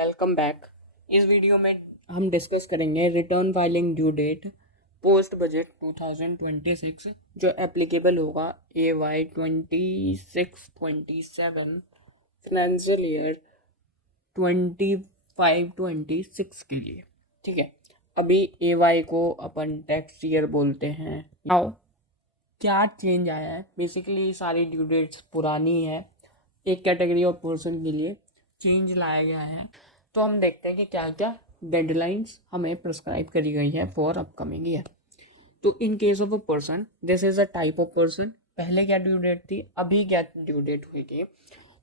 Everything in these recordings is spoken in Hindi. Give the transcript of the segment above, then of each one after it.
Welcome back. इस वीडियो में हम डिस्कस करेंगे return filing due date post budget 2026 जो एप्लीकेबल होगा AY 26-27 फाइनेंशियल ईयर 25-26 के लिए। ठीक है, अभी AY को अपन टैक्स ईयर बोलते हैं। नाउ क्या चेंज आया है? बेसिकली सारी ड्यू डेट्स पुरानी है, एक कैटेगरी ऑफ पर्सन के लिए चेंज लाया गया है। तो हम देखते हैं कि क्या क्या डेडलाइंस हमें प्रिस्क्राइब करी गई है फॉर अपकमिंग ईयर। तो in case of a person, this is a type of person. पहले क्या ड्यू डेट थी, अभी क्या ड्यू डेट हुई?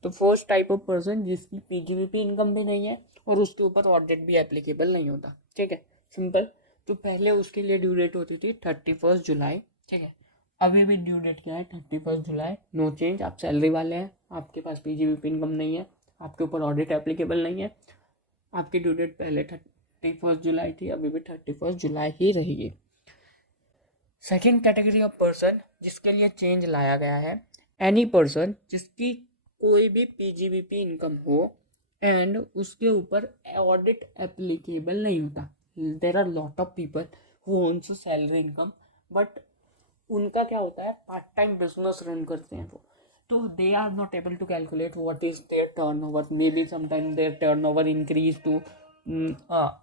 तो फर्स्ट टाइप ऑफ पर्सन जिसकी PGBP इनकम भी नहीं है और उसके ऊपर ऑडिट भी एप्लीकेबल नहीं होता। ठीक है, सिंपल। तो पहले उसके लिए ड्यू डेट होती थी 31 जुलाई। ठीक है, अभी भी ड्यू डेट क्या है? 31 जुलाई। No change. आप सैलरी वाले हैं, आपके पास PGBP इनकम नहीं है, आपके ऊपर ऑडिट एप्लीकेबल नहीं है, आपकी ड्यू डेट पहले 31 जुलाई थी, अभी भी 31 जुलाई ही रहेगी। सेकेंड कैटेगरी ऑफ पर्सन जिसके लिए चेंज लाया गया है, एनी पर्सन जिसकी कोई भी PGBP इनकम हो एंड उसके ऊपर ऑडिट एप्लीकेबल नहीं होता। There are lot of people who owns salary income, but उनका क्या होता है, पार्ट टाइम बिजनेस रन करते हैं वो, तो they are not able to calculate what is their turnover. May be sometime their turnover increase to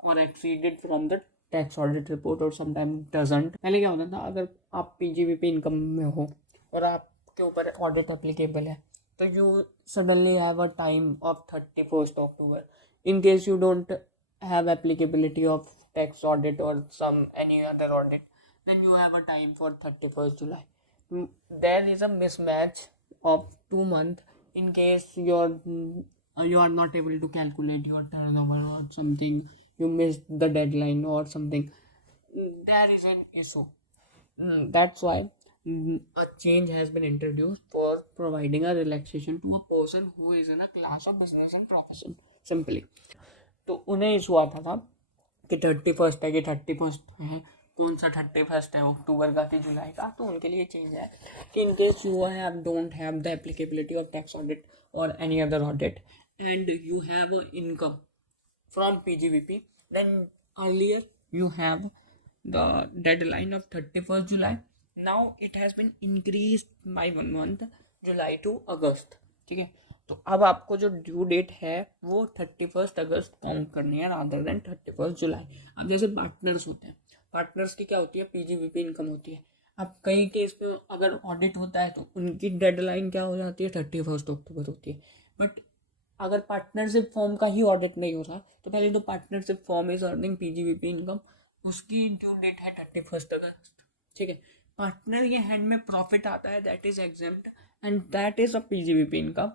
और exceeded from the tax audit report और समटाइम डजंट। पहले क्या होता था, अगर आप PGBP इनकम में हो और आपके ऊपर ऑडिट एप्लीकेबल है तो you suddenly have a time of 31st October। In case you don't have applicability of tax audit or some any other audit, then you have a time for 31st July. There is a mismatch of 2 months in case you are not able to calculate your turnover or something, you missed the deadline or something. There is an issue. That's why a change has been introduced for providing a relaxation to a person who is in a class of business and profession simply. तो उन्हें इशू आता था कि 31st है, कि 31st है, कौन सा 31st है, अक्टूबर का कि जुलाई का। तो उनके लिए चेंज है कि in case you have don't have the applicability of tax audit और any other audit and you have income from PGBP, then earlier you have the deadline of 31st July. Now it has been increased by 1 month, July to August. ठीक है, तो अब आपको जो ड्यू डेट है वो 31st अगस्त काउंट करनी है रादर देन 31st जुलाई। अब जैसे पार्टनर्स होते हैं, पार्टनर्स की क्या होती है, PGBP इनकम होती है। अब कई केस में अगर ऑडिट होता है तो उनकी डेडलाइन क्या हो जाती है, 31st अक्टूबर होती है। बट अगर पार्टनरशिप फॉर्म का ही ऑडिट नहीं हो रहा तो पहले तो partnership form is earning PGBP income, उसकी ड्यू डेट है 31st अगस्त। ठीक है, पार्टनर के हैंड में प्रॉफिट आता है, that is exempt and that is a PGBP income.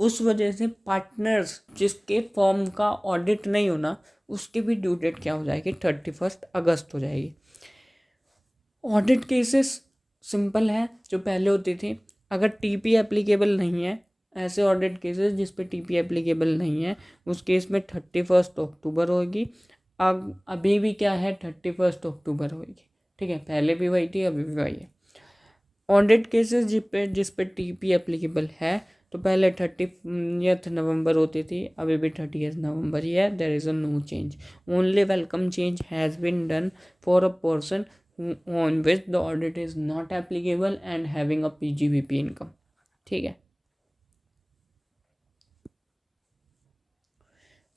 उस वजह से पार्टनर्स जिसके फॉर्म का ऑडिट नहीं होना उसकी भी ड्यू डेट क्या हो जाएगी, 31st अगस्त हो जाएगी। ऑडिट केसेस सिंपल है, जो पहले होती थी। अगर TP एप्लीकेबल नहीं है, ऐसे ऑडिट केसेस जिस पे TP एप्लीकेबल नहीं है, उस केस में 31st अक्टूबर होगी। अब अभी भी क्या है, 31st अक्टूबर होगी। ठीक है, पहले भी वही थी, अभी भी वही है। ऑडिट केसेस जिस पे TP एप्लीकेबल है तो पहले 30th नवंबर होती थी, अभी भी 30th नवंबर ही है। There is a no change, only welcome change has been done for a person on which the audit is not applicable and having a PGBP इनकम। ठीक है,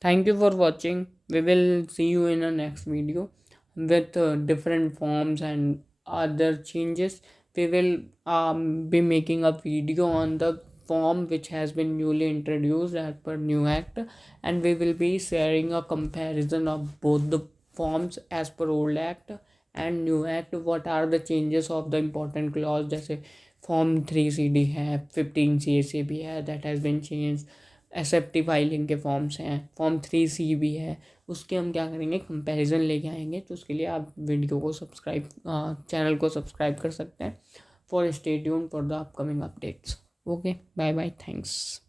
thank you for watching. We will see you in a next video with different forms and other changes. We will be making a video on the form which has been newly introduced as per new act, and we will be sharing a comparison of both the forms as per old act and new act. What are the changes of the important clause, जैसे form 3CD है, 15 भी है, that has been changed। SFT filing के फॉर्म्स हैं, फॉर्म 3C भी है, उसके हम क्या करेंगे, कंपैरिजन लेके आएंगे। तो उसके लिए आप वीडियो को सब्सक्राइब, चैनल को सब्सक्राइब कर सकते हैं। For stay tuned for the upcoming updates. Okay, bye bye, thanks.